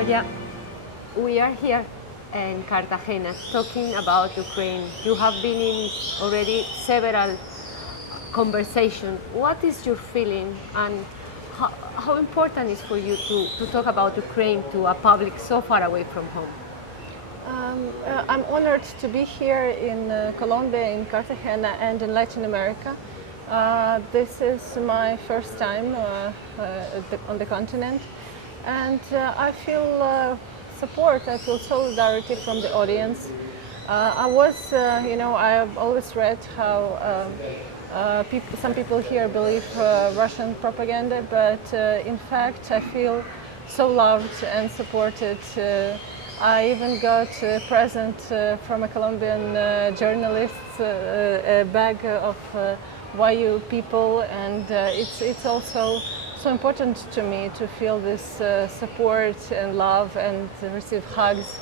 Victoria, we are here in Cartagena talking about Ukraine. You have been in already several conversations. What is your feeling and how important is for you to talk about Ukraine to a public so far away from home? I'm honored to be here in Colombia, in Cartagena, and in Latin America. This is my first time on the continent, and I feel support, I feel solidarity from the audience. I have always read how some people here believe Russian propaganda, but in fact I feel so loved and supported. I even got a present from a Colombian journalist, a bag of YU people, and it's also so important to me to feel this support and love and receive hugs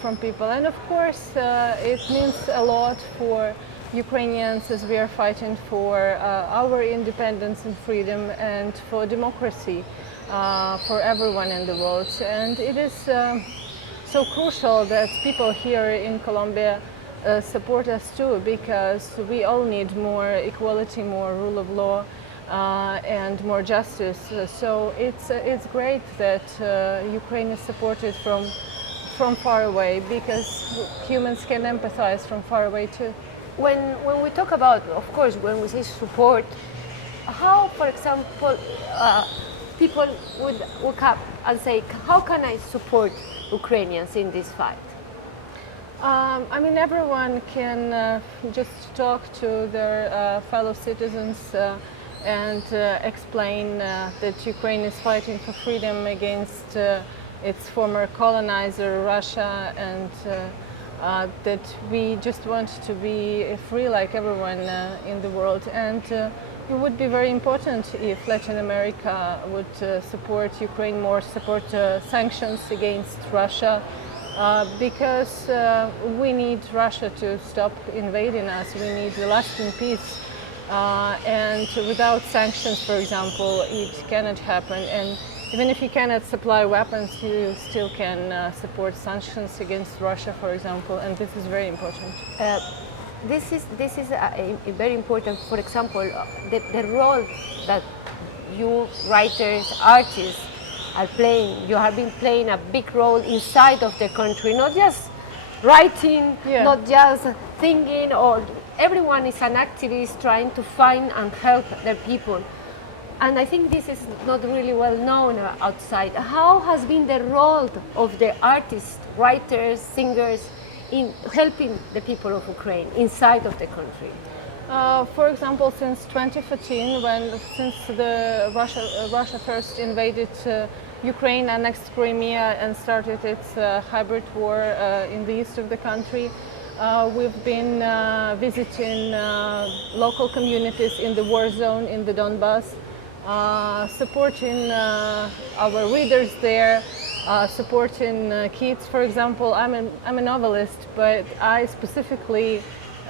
from people. And of course, it means a lot for Ukrainians as we are fighting for our independence and freedom and for democracy for everyone in the world. And it is so crucial that people here in Colombia support us too, because we all need more equality, more rule of law, and more justice. So it's great that Ukraine is supported from far away, because humans can empathize from far away too. When we talk about, of course, when we say support, how, for example, people would wake up and say, how can I support Ukrainians in this fight? Everyone can just talk to their fellow citizens and explain that Ukraine is fighting for freedom against its former colonizer, Russia, and that we just want to be free like everyone in the world. And it would be very important if Latin America would support Ukraine more, support sanctions against Russia, because we need Russia to stop invading us. We need lasting peace. And without sanctions, for example, it cannot happen. And even if you cannot supply weapons, you still can support sanctions against Russia, for example, and this is very important. This is a very important, for example, the role that you writers, artists are playing. You have been playing a big role inside of the country, not just writing, not just thinking, or everyone is an activist trying to find and help their people. And I think this is not really well known outside. How has been the role of the artists, writers, singers in helping the people of Ukraine inside of the country? For example, since 2014, since Russia first invaded Ukraine, annexed Crimea, and started its hybrid war in the east of the country, we've been visiting local communities in the war zone in the Donbass, supporting our readers there, supporting kids. For example, I'm a novelist, but I specifically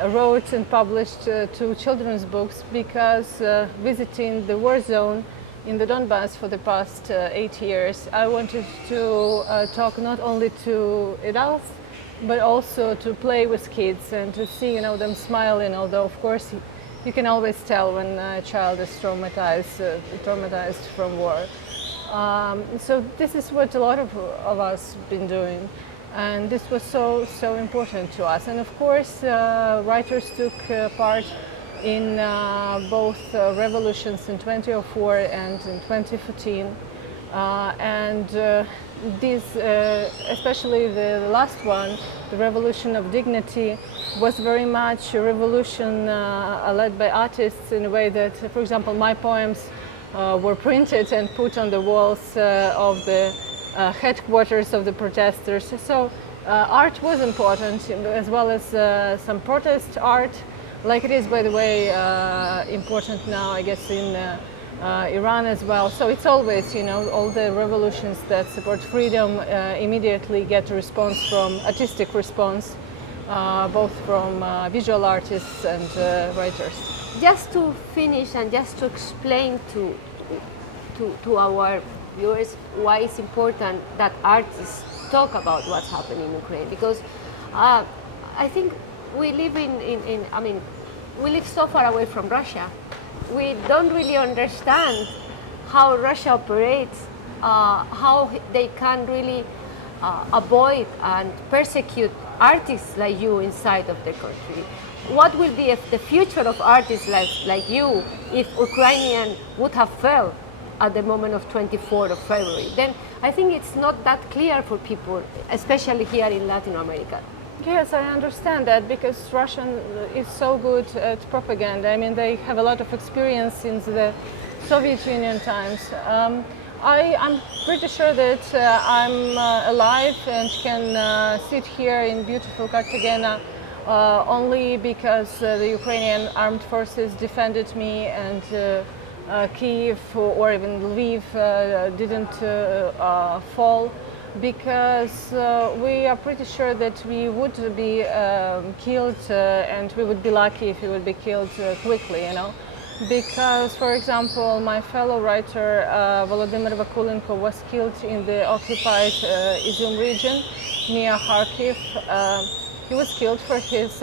wrote and published two children's books because visiting the war zone in the Donbass for the past 8 years, I wanted to talk not only to adults, but also to play with kids and to see them smiling, although of course you can always tell when a child is traumatized from war. So this is what a lot of us have been doing, and this was so important to us. And of course, writers took part in both revolutions in 2004 and in 2014, and these, especially the last one, the Revolution of Dignity, was very much a revolution led by artists in a way that, for example, my poems were printed and put on the walls of the headquarters of the protesters. So art was important, as well as some protest art, like it is, by the way, important now, I guess, in Iran as well. So it's always, all the revolutions that support freedom immediately get a response from artistic response, both from visual artists and writers. Just to finish and just to explain to our viewers why it's important that artists talk about what's happening in Ukraine, because I think we live I mean, we live so far away from Russia. We don't really understand how Russia operates, how they can really avoid and persecute artists like you inside of the country. What will be the future of artists like you if Ukrainian would have failed at the moment of 24th of February? Then I think it's not that clear for people, especially here in Latin America. Yes, I understand that, because Russian is so good at propaganda. I mean, they have a lot of experience since the Soviet Union times. I'm pretty sure that I'm alive and can sit here in beautiful Cartagena only because the Ukrainian armed forces defended me, and Kyiv or even Lviv didn't fall, because we are pretty sure that we would be killed, and we would be lucky if we would be killed quickly, you know. Because, for example, my fellow writer Volodymyr Vakulenko was killed in the occupied Izium region near Kharkiv. He was killed for his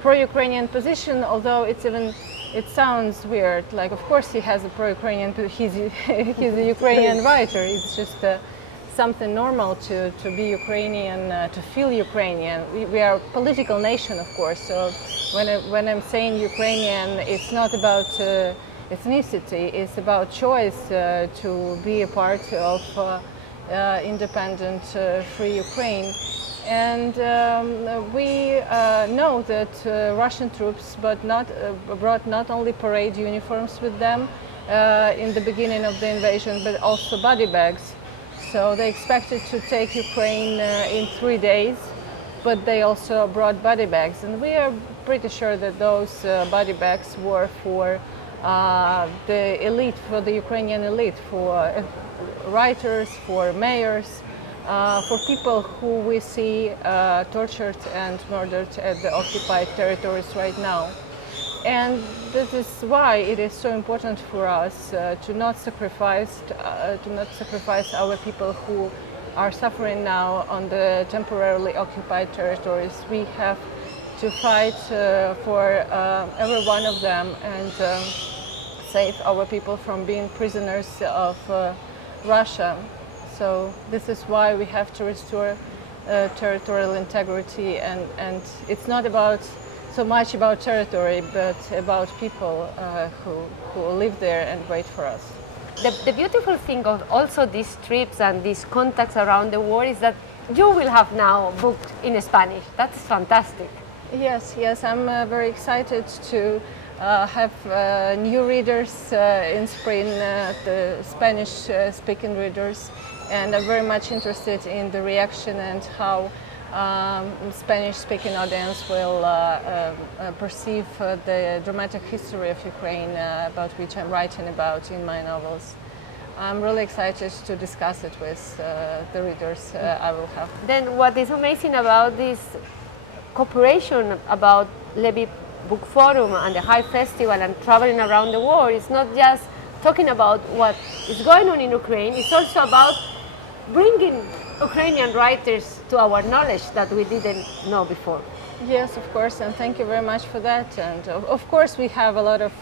pro-Ukrainian position, although it sounds weird. Like, of course he has a pro-Ukrainian, he's a Ukrainian writer. It's just something normal to be Ukrainian, to feel Ukrainian. We are a political nation, of course, so when I'm saying Ukrainian, it's not about ethnicity, it's about choice to be a part of independent, free Ukraine. And we know that Russian troops brought not only parade uniforms with them in the beginning of the invasion, but also body bags. So they expected to take Ukraine in 3 days, but they also brought body bags. And we are pretty sure that those body bags were for the elite, for the Ukrainian elite, for writers, for mayors, for people who we see tortured and murdered at the occupied territories right now. And this is why it is so important for us to not sacrifice our people who are suffering now on the temporarily occupied territories. We have to fight for every one of them and save our people from being prisoners of Russia. So this is why we have to restore territorial integrity, and it's not so much about territory, but about people who live there and wait for us. The beautiful thing of also these trips and these contacts around the world is that you will have now booked in Spanish. That's fantastic. Yes, I'm very excited to have new readers in spring, the Spanish-speaking readers, and I'm very much interested in the reaction and how Spanish-speaking audience will perceive the dramatic history of Ukraine about which I'm writing about in my novels. I'm really excited to discuss it with the readers I will have. Then what is amazing about this cooperation about Levy Book Forum and the Hay Festival and traveling around the world is not just talking about what is going on in Ukraine, it's also about bringing Ukrainian writers to our knowledge that we didn't know before. Yes, of course, and thank you very much for that. And of course, we have a lot of,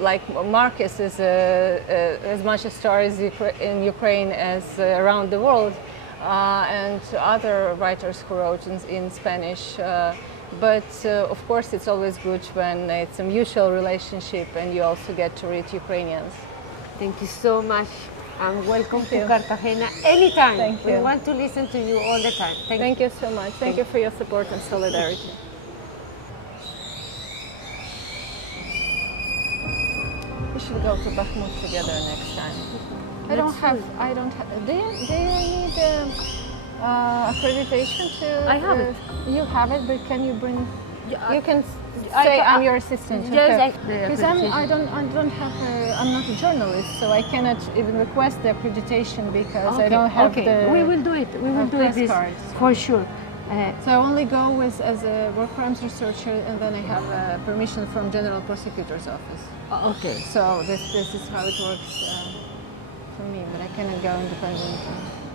like Marcus is as much a star in Ukraine as around the world, and other writers who wrote in Spanish. But of course, it's always good when it's a mutual relationship and you also get to read Ukrainians. Thank you so much. And welcome to Cartagena anytime. Thank you. We want to listen to you all the time. Thank you so much. Thank you for your support and solidarity. We should go to Bakhmut together next time. I don't have. Do you need accreditation to? I have it. You have it, but can you bring? You can say I'm your assistant. Yes, because I don't have. I'm not a journalist, so I cannot even request the accreditation because I don't have the. We will do it. We will do it cards. for sure. So I only go as a war crimes researcher, and then I have permission from General Prosecutor's Office. Okay. So this is how it works. for me, but I cannot go independently.